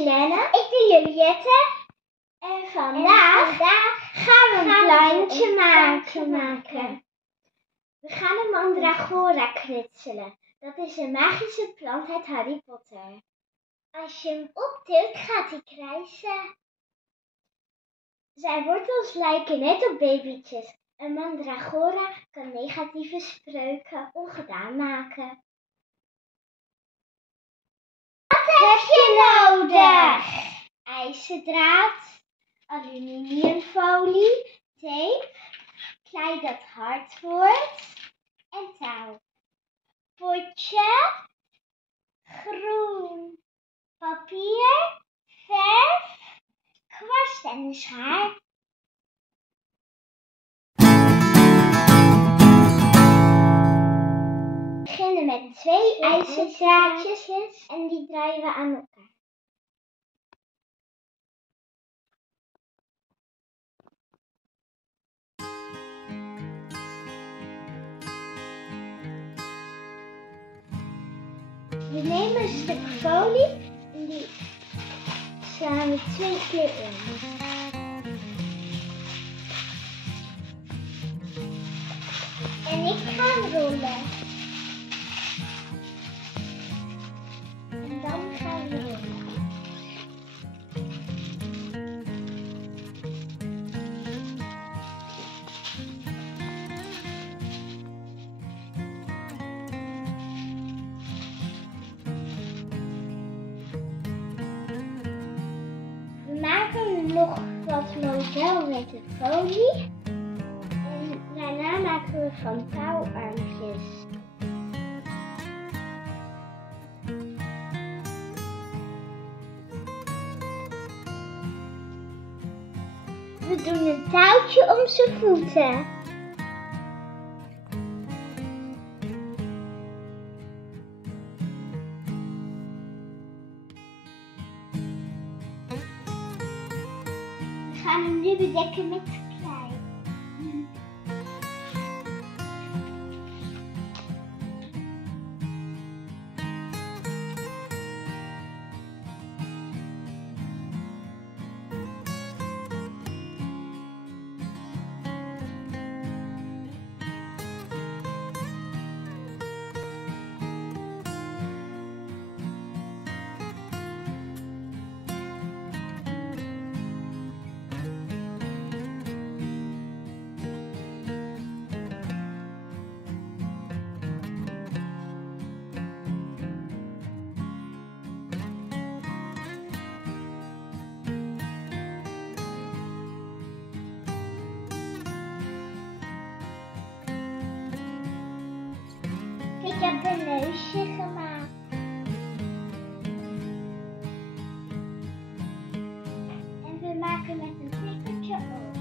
Selene. Ik ben Juliette. En vandaag gaan we een plantje maken. We gaan een mandragora knutselen. Dat is een magische plant uit Harry Potter. Als je hem optilt, gaat hij krijsen. Zijn wortels lijken net op babytjes. Een mandragora kan negatieve spreuken ongedaan maken. Wat heb je nodig? IJzerdraad, aluminiumfolie, tape, klei dat hard wordt en touw. Potje, groen papier, verf, kwast en een schaar. We beginnen met 2 ijzerdraadjes en die draaien we aan elkaar. We nemen een stuk folie en die slaan we 2 keer in. En ik ga hem rollen. En dan gaan we rollen. We maken nog wat model met de folie. En daarna maken we van touwarmpjes. We doen een touwtje om zijn voeten. We gaan hem nu bedekken met klei. Ik heb een neusje gemaakt. En we maken met een flikkertje oog.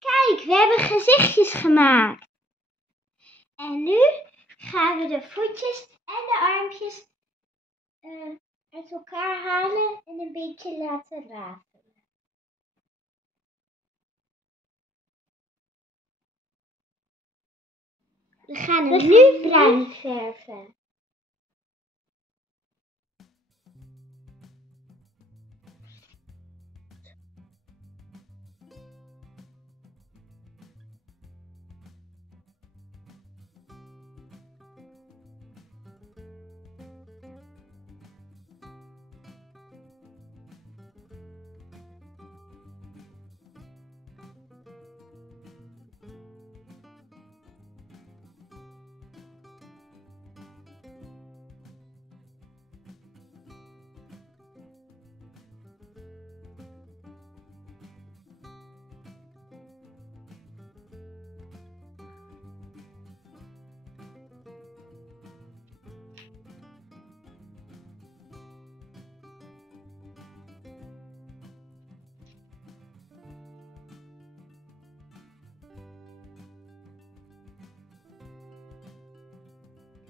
Kijk, we hebben gezichtjes gemaakt. En nu gaan we de voetjes en de armpjes uit elkaar halen en een beetje laten rafelen. We gaan hem nu bruin verven.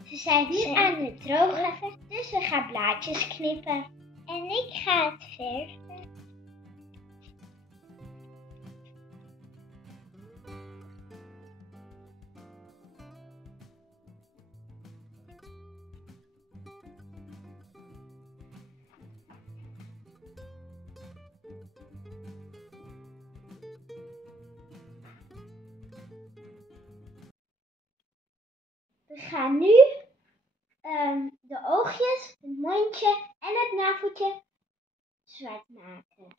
Ze zijn nu aan het drogen, dus we gaan blaadjes knippen. En ik ga het verven. We gaan nu de oogjes, het mondje en het naveltje zwart maken.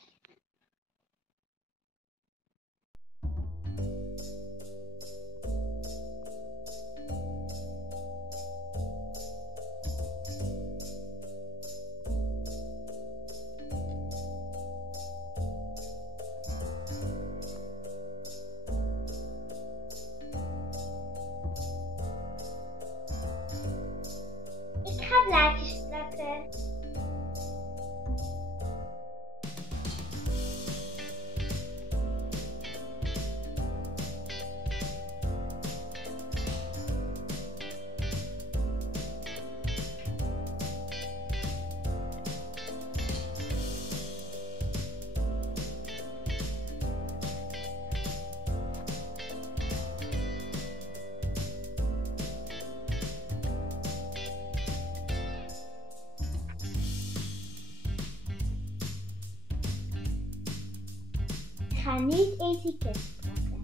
Ik ga blaadjes plakken. Ik ga nu het etiket plakken.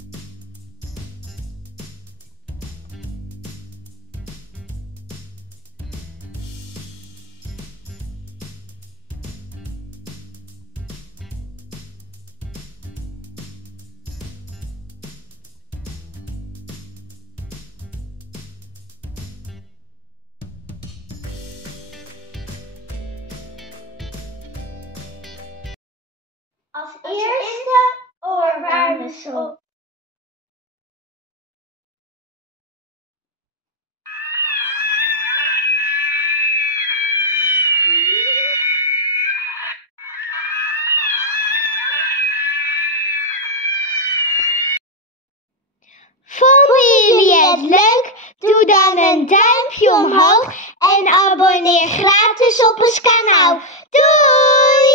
Als eerste oorwarmers op. Vonden jullie het leuk? Doe dan een duimpje omhoog en abonneer gratis op ons kanaal. Doei!